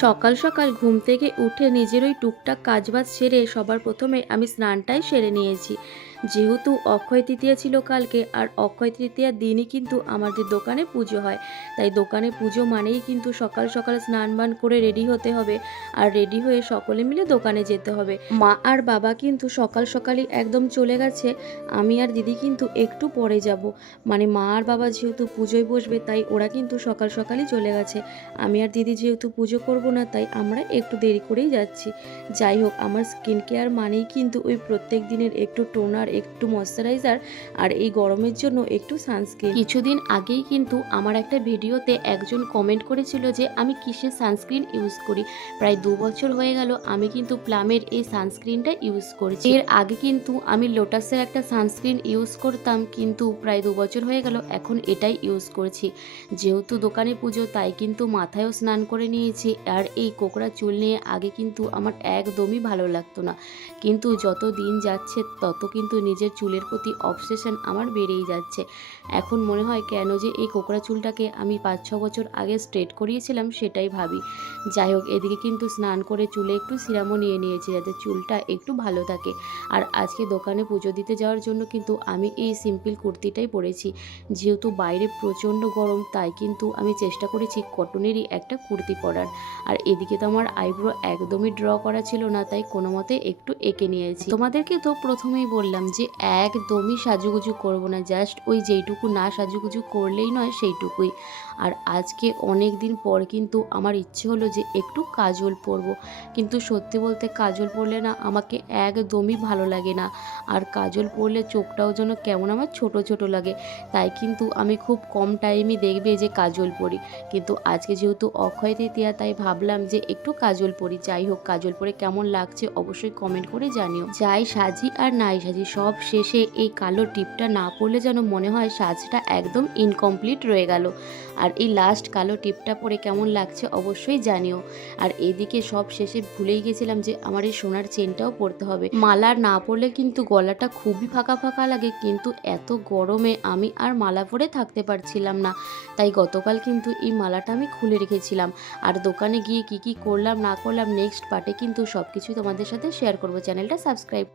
সকাল সকাল ঘুম থেকে উঠে নিজের ওই টুকটাক কাজবাজ সেরে সবার প্রথমে আমি স্নানটাই সেরে নিয়েছি। যেহেতু অক্ষয় তৃতীয়া ছিল কালকে, আর অক্ষয় তৃতীয়ার দিনই কিন্তু আমাদের দোকানে পুজো হয়। তাই দোকানে পুজো মানেই কিন্তু সকাল সকাল স্নান বান করে রেডি হতে হবে, আর রেডি হয়ে সকলে মিলে দোকানে যেতে হবে। মা আর বাবা কিন্তু সকাল সকালই একদম চলে গেছে, আমি আর দিদি কিন্তু একটু পরে যাব। মানে মা আর বাবা যেহেতু পুজোয় বসবে তাই ওরা কিন্তু সকাল সকালই চলে গেছে। আমি আর দিদি যেহেতু পুজো করব না তাই আমরা একটু দেরি করেই যাচ্ছি। যাই হোক, আমার স্কিন কেয়ার মানেই কিন্তু ওই প্রত্যেক দিনের একটু টোনার, একটু ময়শ্চারাইজার, আর এই গরমের জন্য একটু সানস্ক্রিন। কিছুদিন আগেই কিন্তু আমার একটা ভিডিওতে একজন কমেন্ট করেছিল যে আমি কিসের সানস্ক্রিন ইউজ করি। প্রায় 2 বছর হয়ে গেল আমি কিন্তু প্লামের এই সানস্ক্রিনটা ইউজ করছি। এর আগে কিন্তু আমি লোটাসের একটা সানস্ক্রিন ইউজ করতাম, কিন্তু প্রায় 2 বছর হয়ে গেল এখন এটাই ইউজ করছি। যেহেতু দোকানে পুজো তাই কিন্তু মাথায়ও স্নান করে নিয়েছি। আর এই কোকড়া চুল নিয়ে আগে কিন্তু আমার একদমই ভালো লাগতো না, কিন্তু যত দিন যাচ্ছে তত কিন্তু নিজের চুলের প্রতি অবসেশন আমার বেড়েই যাচ্ছে। এখন মনে হয় কেন যে এই কোকড়া চুলটাকে আমি 5-6 বছর আগে স্ট্রেট করিয়েছিলাম সেটাই ভাবি। যাই হোক, এদিকে কিন্তু স্নান করে চুলে একটু সিরামও নিয়ে নিয়েছি যাতে চুলটা একটু ভালো থাকে। আর আজকে দোকানে পুজো দিতে যাওয়ার জন্য কিন্তু আমি এই সিম্পল কুর্তিটাই পরেছি। যেহেতু বাইরে প্রচণ্ড গরম তাই কিন্তু আমি চেষ্টা করেছি কটনেরই একটা কুর্তি পরার। আর এদিকে তো আমার আইব্রো একদমই ড্র করা ছিল না, তাই কোনো মতে একটু এঁকে নিয়েছি। তোমাদেরকে তো প্রথমেই বললাম যে একদমই সাজুগুজু করব না, জাস্ট ওই যেইটুকু না সাজুগুজু করলেই নয় সেইটুকুই। আর আজকে অনেক দিন পর কিন্তু আমার ইচ্ছে হলো যে একটু কাজল পরবো, কিন্তু সত্যি বলতে কাজল পরলে না আমাকে একদমই ভালো লাগে না। আর কাজল পরলে চোখটাও যেন কেমন আমার ছোট ছোট লাগে, তাই কিন্তু আমি খুব কম টাইমই দেখবে যে কাজল পরি। কিন্তু আজকে যেহেতু অক্ষয় তৃতীয়া তাই ভাবলাম যে একটু কাজল পরি। যাই হোক, কাজল পরে কেমন লাগছে অবশ্যই কমেন্ট করে জানিও। যাই সাজি আর নাই সাজি, সব শেষে এই কালো টিপটা না পরলে যেন মনে হয় সাজটা একদম ইনকমপ্লিট রয়ে গেল। আর এই লাস্ট কালো টিপটা পরে কেমন লাগছে অবশ্যই জানিও। আর এদিকে সব শেষে ভুলেই গেছিলাম যে আমার এই সোনার চেনটাও পরতে হবে। মালা না পরলে কিন্তু গলাটা খুবই ফাঁকা ফাঁকা লাগে, কিন্তু এত গরমে আমি আর মালা পরে থাকতে পারছিলাম না। তাই গতকাল কিন্তু এই মালাটা আমি খুলে রেখেছিলাম। আর দোকানে গিয়ে কি কি করলাম না করলাম নেক্সট পার্টে কিন্তু সব কিছুই তোমাদের সাথে শেয়ার করবো। চ্যানেলটা সাবস্ক্রাইব